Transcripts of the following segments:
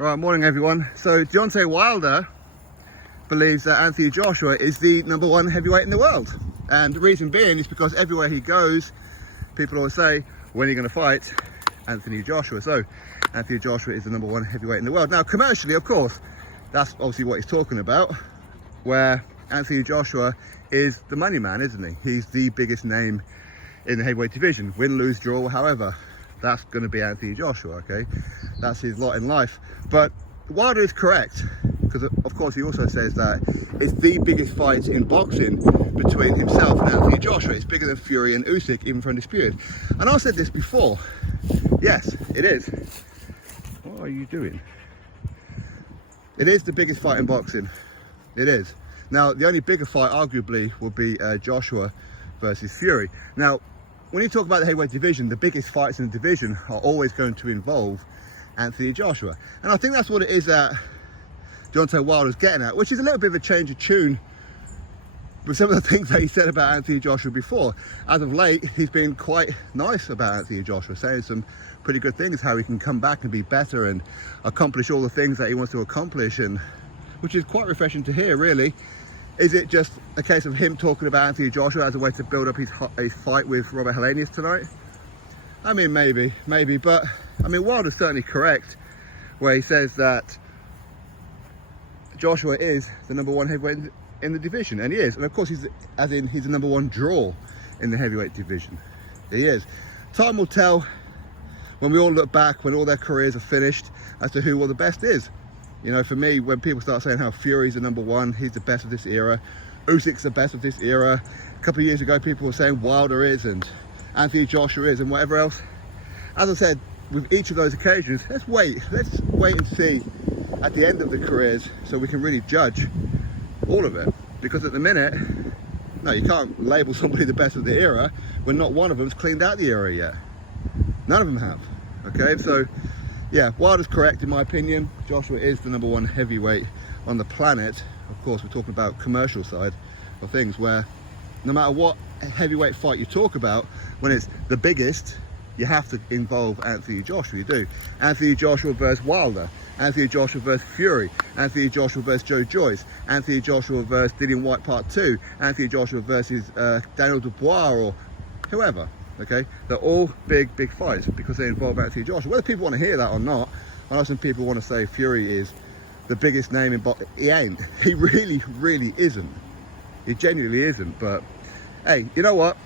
Right, morning everyone. So Deontay Wilder believes that Anthony Joshua is the #1 heavyweight in the world. And the reason being is because everywhere he goes, people always say, when are you going to fight Anthony Joshua? So Anthony Joshua is the #1 heavyweight in the world. Now commercially, of course, that's obviously what he's talking about, where Anthony Joshua is the money man, isn't he? He's the biggest name in the heavyweight division. Win, lose, draw, however, that's going to be Anthony Joshua, okay? That's his lot in life. But Wilder is correct, because of course he also says that it's the biggest fight in boxing between himself and Anthony Joshua. It's bigger than Fury and Usyk, even for undisputed. And I said this before. Yes, it is. What are you doing? It is the biggest fight in boxing. It is. Now, the only bigger fight, arguably, would be Joshua versus Fury. Now, when you talk about the heavyweight division, the biggest fights in the division are always going to involve Anthony Joshua. And I think that's what it is that Deontay Wilder's getting at, which is a little bit of a change of tune with some of the things that he said about Anthony Joshua before. As of late, he's been quite nice about Anthony Joshua, saying some pretty good things, how he can come back and be better and accomplish all the things that he wants to accomplish, and which is quite refreshing to hear, really. Is it just a case of him talking about Anthony Joshua as a way to build up his fight with Robert Helenius tonight? I mean, maybe, but I mean, Wilder's certainly correct where he says that Joshua is the #1 heavyweight in the division, and he is. And of course, he's the #1 draw in the heavyweight division. He is. Time will tell when we all look back, when all their careers are finished, as to who the best is. You know, for me, when people start saying how Fury's the #1, he's the best of this era, Usyk's the best of this era. A couple of years ago, people were saying Wilder is, and Anthony Joshua is, and whatever else. As I said, with each of those occasions, let's wait and see at the end of the careers so we can really judge all of it. Because at the minute, no, you can't label somebody the best of the era when not one of them's cleaned out the era yet. None of them have, okay? So yeah, Wilder's correct in my opinion. Joshua is the #1 heavyweight on the planet. Of course, we're talking about commercial side of things, where no matter what heavyweight fight you talk about, when it's the biggest, you have to involve Anthony Joshua. You do. Anthony Joshua versus Wilder, Anthony Joshua versus Fury, Anthony Joshua versus Joe Joyce, Anthony Joshua versus Dillian Whyte Part 2, Anthony Joshua versus Daniel Dubois, or whoever. Okay, they're all big fights because they involve Anthony Joshua. Whether people want to hear that or not, I know some people want to say Fury is the biggest name in boxing. He ain't. He really isn't. He genuinely isn't. But hey, you know what?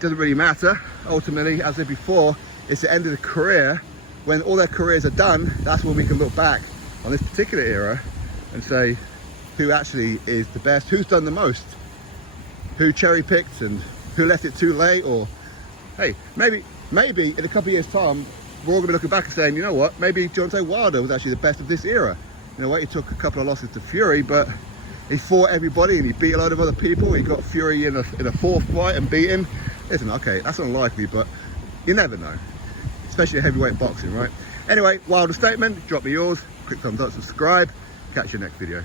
Doesn't really matter. Ultimately, as I said before, it's the end of the career. When all their careers are done, that's when we can look back on this particular era and say who actually is the best, who's done the most, who cherry picked and who left it too late. Or hey, maybe in a couple of years' time, we're all going to be looking back and saying, you know what, maybe Deontay Wilder was actually the best of this era. You know what, he took a couple of losses to Fury, but he fought everybody and he beat a load of other people. He got Fury in a fourth fight and beat him. Listen, okay, that's unlikely, but you never know, especially in heavyweight boxing, right? Anyway, Wilder statement, drop me yours, quick thumbs up, subscribe, catch you next video.